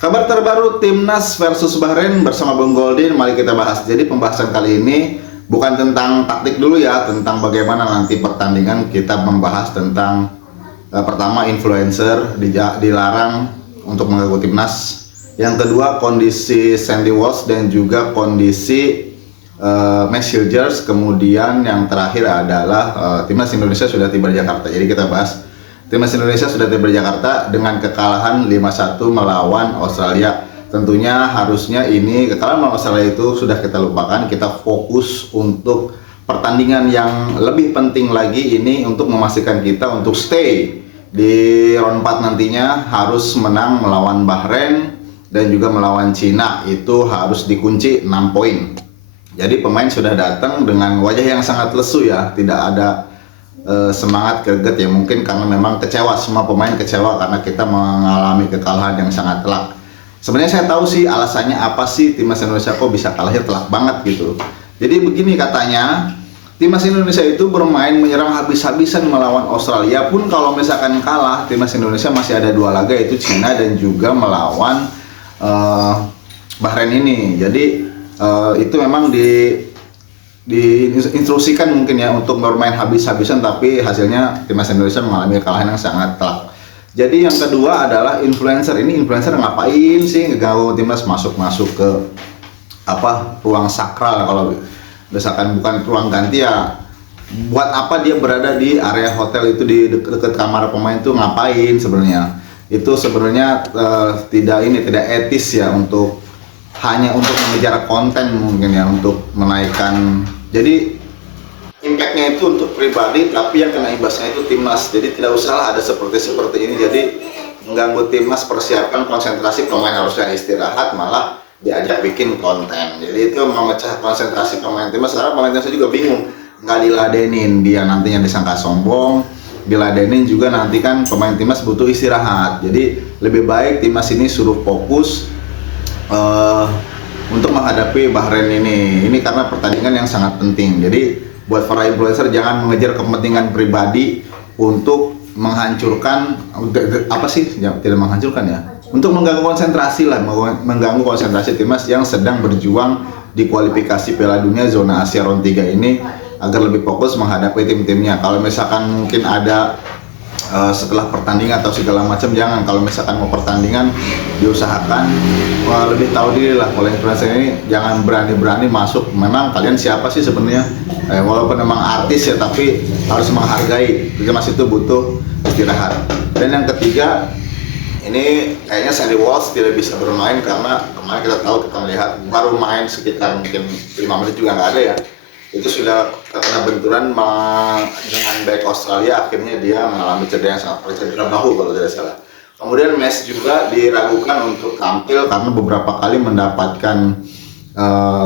Kabar terbaru Timnas versus Bahrain bersama Bung Goldin, mari kita bahas. Jadi pembahasan kali ini bukan tentang taktik dulu ya, tentang bagaimana nanti pertandingan. Kita membahas tentang pertama, influencer dilarang untuk mengganggu timnas. Yang kedua, kondisi Sandy Walsh dan juga kondisi Max Hilgers. Kemudian yang terakhir adalah timnas Indonesia sudah tiba di Jakarta. Jadi kita bahas timnas Indonesia sudah tiba di Jakarta dengan kekalahan 5-1 melawan Australia. Tentunya harusnya ini kekalahan melawan Australia itu sudah kita lupakan. Kita fokus untuk pertandingan yang lebih penting lagi, ini untuk memastikan kita untuk stay di round 4 nantinya harus menang melawan Bahrain dan juga melawan Cina. Itu harus dikunci 6 poin. Jadi pemain sudah datang dengan wajah yang sangat lesu ya, tidak ada semangat, greget ya, mungkin karena memang kecewa, semua pemain kecewa karena kita mengalami kekalahan yang sangat telak. Sebenarnya saya tahu sih alasannya apa sih timnas Indonesia kok bisa kalahnya telak banget gitu. Jadi begini katanya, timnas Indonesia itu bermain menyerang habis-habisan melawan Australia. Pun kalau misalkan kalah, timnas Indonesia masih ada 2 laga, yaitu Cina dan juga melawan Bahrain ini. Jadi itu memang diinstruksikan mungkin ya untuk bermain habis-habisan, tapi hasilnya timnas Indonesia mengalami kekalahan yang sangat telak. Jadi yang kedua adalah influencer. Ini influencer ngapain sih ngeganggu timnas, masuk ke ruang sakral, kalau misalkan bukan ruang ganti ya buat apa dia berada di area hotel itu, di dekat kamar pemain itu ngapain sebenarnya? Itu sebenarnya tidak etis ya, untuk hanya untuk mengejar konten mungkin ya, untuk menaikkan. Jadi impactnya itu untuk pribadi, tapi yang kena imbasnya itu timnas. Jadi tidak usahlah ada seperti ini. Jadi mengganggu timnas, persiapan, konsentrasi pemain harusnya istirahat, malah diajak bikin konten. Jadi itu memecah konsentrasi pemain timnas. Karena pemain timnas juga bingung, nggak diladenin, dia nantinya disangka sombong, diladenin juga nanti kan pemain timnas butuh istirahat. Jadi lebih baik timnas ini suruh fokus untuk menghadapi Bahrain ini karena pertandingan yang sangat penting. Jadi buat para influencer jangan mengejar kepentingan pribadi untuk menghancurkan, tidak menghancurkan ya, untuk mengganggu konsentrasi mengganggu konsentrasi timnas yang sedang berjuang di kualifikasi Piala Dunia zona Asia round 3 ini, agar lebih fokus menghadapi tim-timnya. Kalau misalkan mungkin ada setelah pertandingan atau segala macam, jangan. Kalau misalkan mau pertandingan, diusahakan lebih tahu diri lah. Kalau influencer ini jangan berani-berani masuk. Memang kalian siapa sih sebenarnya? Walaupun memang artis ya, tapi harus menghargai. Timnas itu butuh istirahat. Dan yang ketiga, ini kayaknya Sandy Walsh tidak bisa bermain karena kemarin kita melihat baru main sekitar mungkin 5 menit juga nggak ada ya. Itu sudah terkena benturan dengan back Australia, akhirnya dia mengalami cedera yang sangat parah, cedera bahu kalau tidak salah. Kemudian Max juga diragukan untuk tampil karena beberapa kali mendapatkan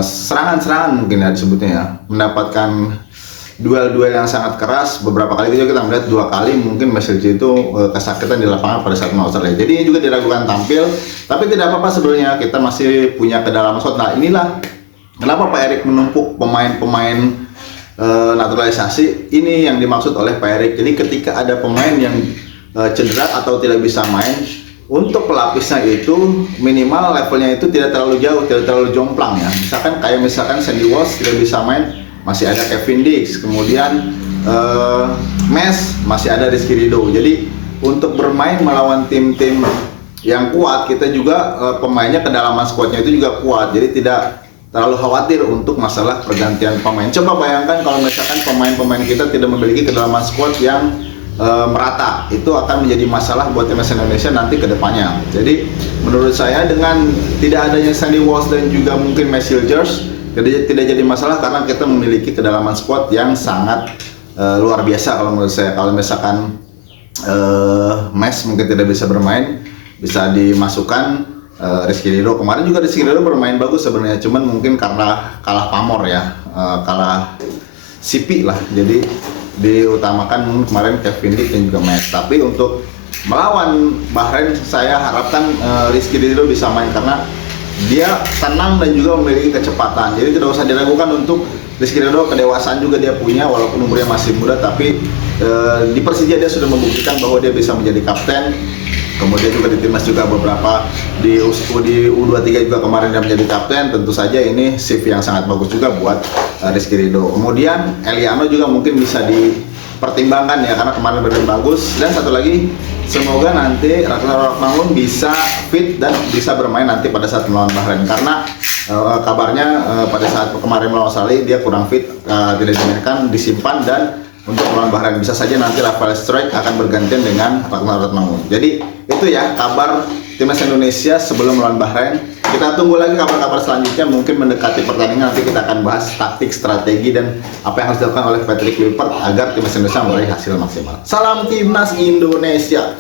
serangan-serangan mungkin ya disebutnya ya, mendapatkan duel-duel yang sangat keras. Beberapa kali itu kita melihat 2 kali mungkin Max itu kesakitan di lapangan pada saat melawan Australia. Jadi ini juga diragukan tampil, tapi tidak apa-apa sebenarnya, kita masih punya kedalaman squad. Nah inilah kenapa Pak Erik menumpuk pemain naturalisasi, ini yang dimaksud oleh Pak Erik. Jadi ketika ada pemain yang cedera atau tidak bisa main, untuk pelapisnya itu minimal levelnya itu tidak terlalu jauh, tidak terlalu jomplang ya. Misalkan Sandy Walsh tidak bisa main, masih ada Kevin Dix, kemudian Mes, masih ada Rizky Ridho. Jadi untuk bermain melawan tim-tim yang kuat, kita juga pemainnya, kedalaman squadnya itu juga kuat. Jadi tidak terlalu khawatir untuk masalah pergantian pemain. Coba bayangkan kalau misalkan pemain-pemain kita tidak memiliki kedalaman squad yang merata, itu akan menjadi masalah buat timnas Indonesia nanti ke depannya. Jadi menurut saya dengan tidak adanya Sandy Walsh dan juga mungkin Max Hilgers tidak jadi masalah, karena kita memiliki kedalaman squad yang sangat luar biasa kalau menurut saya. Kalau misalkan Max mungkin tidak bisa bermain, bisa dimasukkan Rizky Ridho. Kemarin juga Rizky Ridho bermain bagus sebenarnya, cuman mungkin karena kalah pamor ya, kalah sipi lah, jadi diutamakan kemarin Kevin Dix dan juga Max. Tapi untuk melawan Bahrain, saya harapkan Rizky Ridho bisa main karena dia tenang dan juga memiliki kecepatan. Jadi tidak usah diragukan untuk Rizky Ridho, kedewasaan juga dia punya walaupun umurnya masih muda, tapi di Persija dia sudah membuktikan bahwa dia bisa menjadi kapten Kemudian juga di timnas juga beberapa di U23 juga kemarin dia menjadi kapten. Tentu saja ini shift yang sangat bagus juga buat Rizky Ridho. Kemudian Eliano juga mungkin bisa dipertimbangkan ya, karena kemarin bermain bagus. Dan satu lagi, semoga nanti Ragnar Mangun bisa fit dan bisa bermain nanti pada saat melawan Bahrain, karena kabarnya pada saat kemarin melawan Australia dia kurang fit, tidak dimainkan, disimpan, dan untuk melawan Bahrain bisa saja nanti Rafael Struijk akan bergantian dengan Ragnar Mangun. Jadi itu ya kabar timnas Indonesia sebelum melawan Bahrain. Kita tunggu lagi kabar-kabar selanjutnya, mungkin mendekati pertandingan nanti kita akan bahas taktik, strategi, dan apa yang harus dilakukan oleh Patrick Kluivert agar timnas Indonesia meraih hasil maksimal. Salam timnas Indonesia.